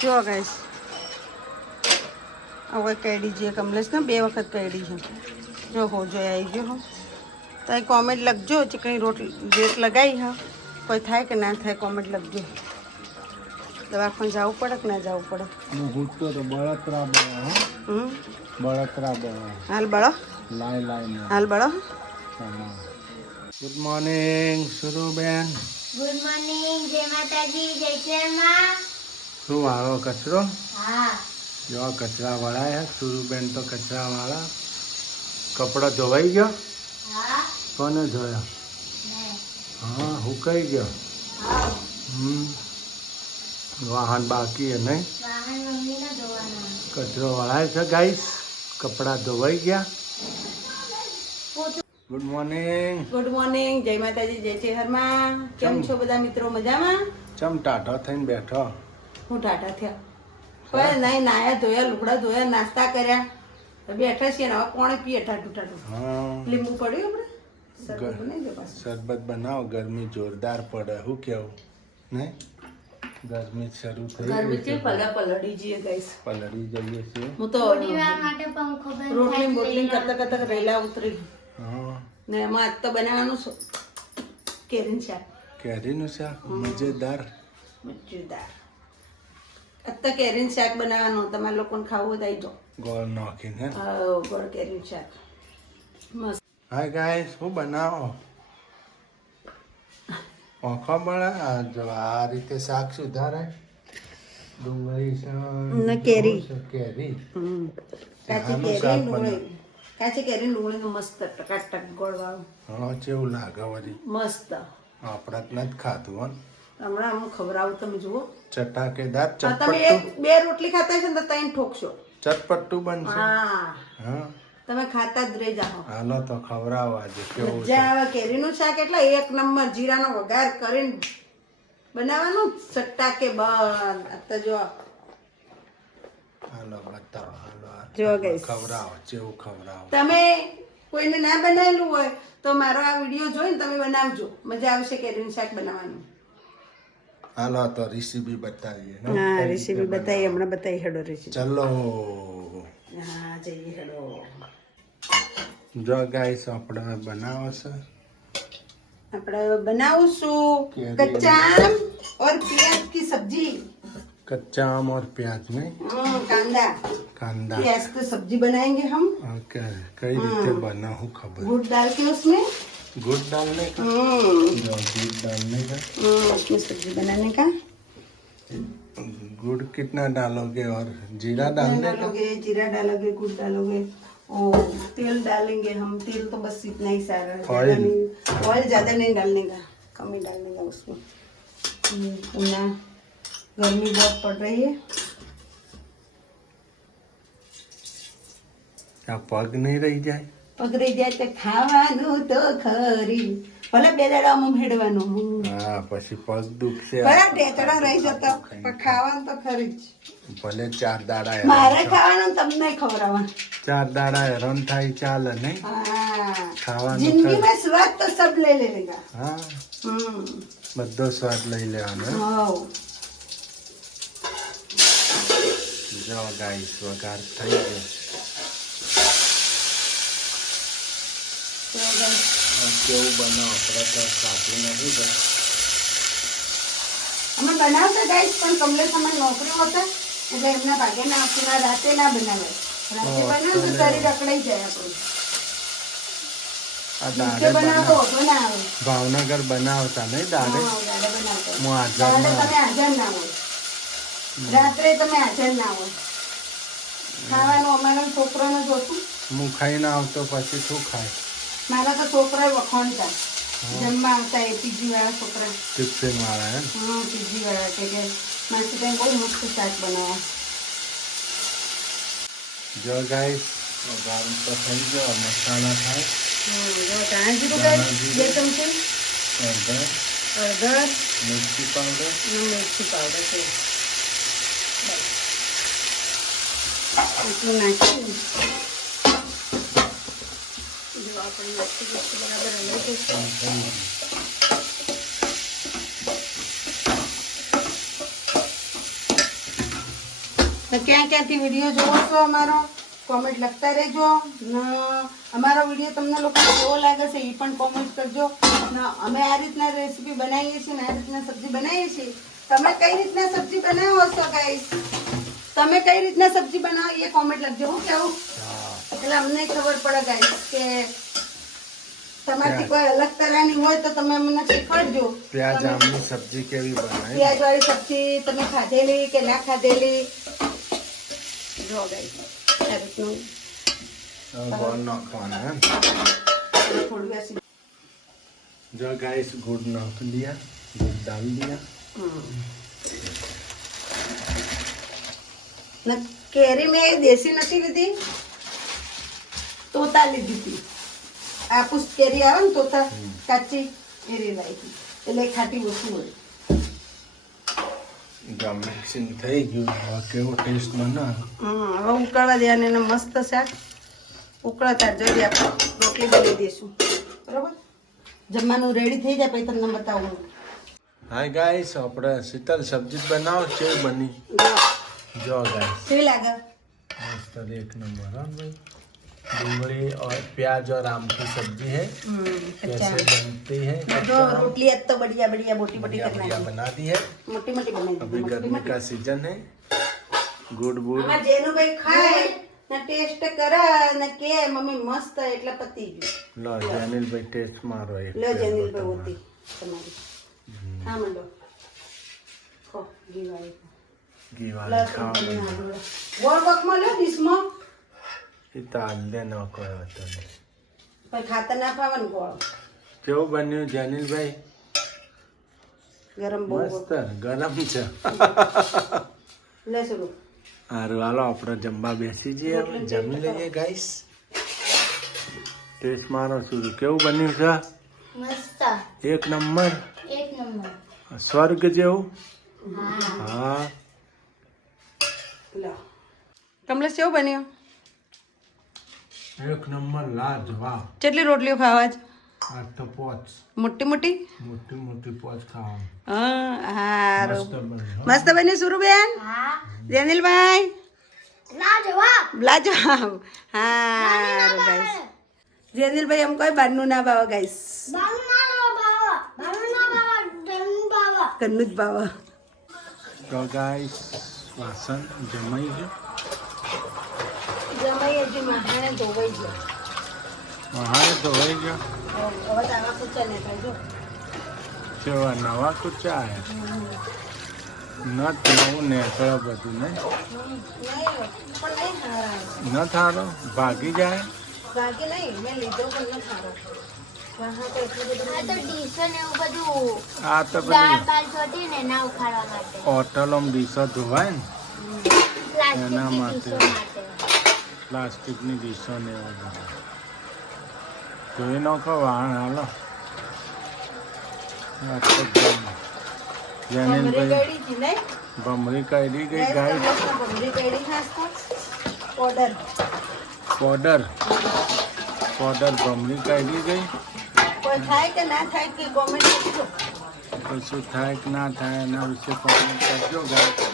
જો ગાઈસ હવે કેડી છે કમલેશ ને 2 વખત કેડી છે જો હો જો આવી ગયો હો તો કોમેન્ટ લખજો ચીકણી રેટ લગાવી હા કોઈ થાય કે ના થાય કોમેન્ટ લખજો દવાખાને જવું પડે કે ના જવું પડે બળતરા હાલ બળો હાલ બળો ગુડ મોર્નિંગ સુરુબેન. ગુડ મોર્નિંગ, જય માતાજી, જય શેરમાં. શું વાળો કચરો? હા. જો કચરા વાળા હે સુરુબેન તો કચરા વાળા. કપડા ધોવાઈ ગયો? હા. કોને ધોયા? મેં. હા હુકાઈ ગયો. હા. વાહન બાકી હે નહીં? વાહન મમ્મીને ધોવાના. કચરો વાળાય છે ગાઈસ. કપડા ધોવાઈ ગયા. Good morning. ગુડ મોર્નિંગ, જય માતાજી, જય શેરમાં. કેમ છો બધા મિત્રો? મજામાં? ચમ ટાઢો થઈને બેઠો? હું ટાટા થયા કોઈ નહીં, નાયા ધોયા, લુગડા ધોયા, નાસ્તા કર્યા, બેઠા છીએ ને હવે કોણે પીએ ટાટું ટાટું. હા લીંબુ પડ્યું આપણે શરબત બનાવી દો પાછું. શરબત બનાવો, ગરમી જોરદાર પડે. શું કેવું નહીં? ગરમી શરૂ થઈ ગરમી ગઈ છે, પલડી જઈએ ગાઈસ. પલળી જઈએ છીએ. હું તો થોડી વાર માટે પંખો બંધ રોટલી થાય બોટલી એટલે કરતા કરતા રહેલા ઉતરી હા ને એમાં આજ તો બનાવવાનું છે કેરીનું શાક કેરીનું શાક મજેદાર. મજેદાર. આજ તો કેરીનું શાક બનાવવાનું. તમારે લોકોને ખાવું હોય તો આવી જાઓ. ગોળ નાખીને. ગોળ કેરીનું શાક મસ્ત. હાય ગાઈસ, શું બનાવો? ઓખો બળે જો આ રીતે શાક સુધારે. ડુંગળી છે ને કેરી. કેરી કાચી કેરી ડુંગળી, કાચી કેરી ડુંગળી મસ્ત ટકાટક ગોળ વાળું. હા કેવું લાગે વળી? મસ્ત. આપણે જ નથી ખાધું હો. હમણાં હું ખવડાવું, તમે જુઓ. ચટાકેદાર તમે ચટપટું. બે રોટલી ખાતા હશો ને તો ત્રણ ઠોકશો. ચટપટું બનશે. હા, હા તમે ખાતા જ રહી જાઓ. હાલો તો ખવડાવો આજે. કેવું છે? મજા આવે. કેરીનું શાક એટલે એક નંબર. જીરાનો વઘાર કરીને બનાવવાનું ચટાકે બંધ. તો જો હાલો બતાવો. હાલો જો guys. ખવડાવો. જેવું ખવડાવો. તમે કોઈને ના બનાવેલું હોય તો મારો આ વિડીયો જોઈને તમે બનાવજો. મજા આવશે કેરીનું શાક બનાવવાનું. હાલો તો રેસીપી બતાવીએ. હા, રેસીપી બતાવી. હમણાં બતાવી હેડો રેસીપી. ચલો હા, જઈએ હેડો. જો ગાઈસ આપણે બનાવો છે. આપણે બનાવશું કેરી. कच्चा आम और प्याज की सब्जी. कच्चा आम और प्याज में कांदा कांदा. प्याज की सब्जी बनाएंगे हम. ओके कई रीते बना हूँ खबर. गुड़ डाल के उसमें गुड़ डालने का. जो गुड़ डालने का. उसमें सब्जी बनाने का. गुड़ कितना डालोगे और जीरा डालने का. डालोगे, जीरा डालोगे, गुड़ डालोगे और तेल डालेंगे हम. तेल तो बस इतना ही सारा. ऑयल. ऑयल ज्यादा नहीं डालने का, कम ही डालने का उसमें. ना गर्मी बहुत पड़ रही है. क्या पग नहीं रही जाए. પગડી જાય તો ખાવાનું તો ખરી. ભલે બે દાડામાં ભેડવાનું. હા પછી પગ દુખશે. બરાબર ટેચડા રહી જતો પણ ખાવાનું તો ખરી જ. ભલે 4 દાડા મારે ખાવાનું તમને ખવડાવવાનું. 4 દાડા હેરાન થાય ચાલે નહીં. हाँ, ખાવાનું जिंदगी में स्वाद तो सब ले लेगा. હા બધો સ્વાદ લઈ લેવાનો. हाँ, જો ગાઈસ વઘાર થઈ ગયો. तो guys, કેવું બનાવો આપણે તો સાચું નથી ભાઈ. અમે બનાવતા ગાઈસ પણ કમલેશ અમારી નોકરી હોતા એટલે એમના ભાગે ના આપણા રાતે ના બનાવે. રાતે બનાવે તો શરીર અકળાઈ જાય આપણું. આ નીચે દાડે બનાવો તો વાંધો ના આવે. ભાવનગર બનાવતા નહીં દાડે. હા, દાડે બનાવતા. હું દાડે હાજરમાં તમે હાજર ના હોય. રાત્રે તમે હાજર ના હોય. ખાવાનું અમારા છોકરાને જોતું. હું ખાઈને આવતો પછી શું ખાય. મારા તો છોકરા વખોણતા જમવા આવતા એ પીજી વાળા છોકરા. ટિફિન વાળા એમ. હા, પીજી વાળા કે માસી બેન બહુ મસ્ત શાક બનાવ્યા. જો ગાઈસ વઘાર તો થઈ ગયો. મસાલા થાય. જો ધાણા જીરું ગાઈસ 2 ચમચી. હળદર, હળદર મિર્ચી પાવડર. અને મિરચી પાવડર છે. બસ. એટલું નાખી જો આપણે વસ્તુ બરાબર હલાવી દઈશું. તો ક્યાં ક્યાંથી વિડીયો જોવો છો અમારો કોમેન્ટ લખતા રહેજો ને અમારો વિડીયો તમને લોકો કેવો લાગે છે એ પણ કોમેન્ટ કરજો ને અમે આ રીતના રેસીપી બનાવીએ છીએ ને આ રીતના સબ્જી બનાવીએ છીએ તમે કઈ રીતના સબ્જી બનાવો છો ગાઈસ તમે કઈ રીતના સબ્જી બનાવો એ કોમેન્ટ લખજો હું કેવું એટલે અમને ખબર પડે ગાઈસ કે તમારી કોઈ અલગ તરહની હોય તો તમે અમને શીખવાડજો પ્યાજ આમની સબ્જી કેવી બનાવી પ્યાજ વાળી સબ્જી તમે ખાધેલી કે ના ખાધેલી જો ગાઈસ આ રીતનું ગોળ નાખવાના है થોડી વાર जो गाइस गुड़ नाख दिया गुड़ डाल दिया ને કેરી મેં દેશી નથી લીધી તોતા લીધી હતી આપુસ કેરી આવે ને તોતા કાચી કેરી લાવી એટલે ખાટી ઓછું હોય મિક્સિંગ થઈ ગયું હવે કેવો ટેસ્ટ બને હવે ઉકળવા દેવાની એને મસ્ત શાક ઉકળતા જોઈ આપણે રોટલી બનાવી દઈશું બરાબર જમવાનું રેડી થઈ જાય પછી તમને બતાવું હાય ગાઈસ આપણે શીતલ સબ્જી બનાવો છે બની जो गाइस કેવી લાગે मस्त एक नंबर हाँ भाई डूंगरी और प्याज और आम की सब्जी है कैसे बनती है तो रोटली अब तो बढ़िया बढ़िया मोटी मोटी बढ़िया करना बढ़िया है बना दी है मोटी मोटी बनाई अभी गर्मी का सीजन है गुड़ बुड़ આમાં જેનુભાઈ ખાય ને ટેસ્ટ કરે ને કે મમ્મી મસ્ત એટલે પતી ગયું लो जैनिल भाई टेस्ट मारो एक લો જેનિલભાઈ હોતી તમારી હા મંડો ખો ઘી વાળી घी वाली खाओ ગોળ બકમાં લો ડીશમાં ताल देना कोई होता नहीं પણ ખાતા ના પાવન ગોળ क्यों बन्यू जैनिल भाई ગરમ બહુ मस्त गरम છે લે સુડો હારું હાલો આપણે જમવા બેસી જઈએ હવે જમી લઈએ ગાઈસ ટેસ્ટ મારો શું કેવું બન્યું છે મસ્ત એક નંબર એક નંબર સ્વર્ગ જેવું હા લો કમલેશ કેવું બન્યું એક નંબર લાજવાબ કેટલી રોટલીઓ ખાવા છે આ તો પોચ મોટી મોટી મોટી મોટી પોચ ખાવા હા હારું મસ્ત બન્યું મસ્ત બન્યું સુરુબેન હા જેનિલભાઈ ના જવાબ લાજવાબ હારું ગાઈસ જેનિલભાઈ એમ કોઈ બહારનું ના ભાવે ગાઈસ બાનું ના બાવા બાનું ના બાવા ડરનું બાવા ઘરનું જ ભાવે તો ગાઈસ વાસણ જમાઈ ગયું જમાઈ હજી માથાને ધોવાઈ ગયો હા ધોવાઈ ગયો હવે તારા પૂછા ને થાય જો કેવા નવા કુચા નત નવું નેકળે બધું ને પણ નહીં હારા ન થારો ભાગી જાય બાકી નહીં મેં લીધો પણ ન ખારો હા તો એટલું બધું આ તો ડીશો ને એવું બધું આ તો દાળ બધી બાર છોટી ને ના ઉખાડવા માટે હોટલોમાં ડીશો ધોવાય ને એના પ્લાસ્ટિકની માટે. ડીશો માટે પ્લાસ્ટિકની ડીશો ને એવું બધું ધોઈ નાખો વાહણ હાલો આ તો ભમરી જેનિલભાઈ ગળી હતી નહીં ભમરી કાઢી ગઈ ગાય ભમરી ગળી નાસ્તો ઓર્ડર પાવડર ભમરી કાઢી ગઈ કોઈ થાય કે ના થાય કે કોમેન્ટ કરજો કશું થાય કે ના થાય એના વિશે કોમેન્ટ કરજો ગાય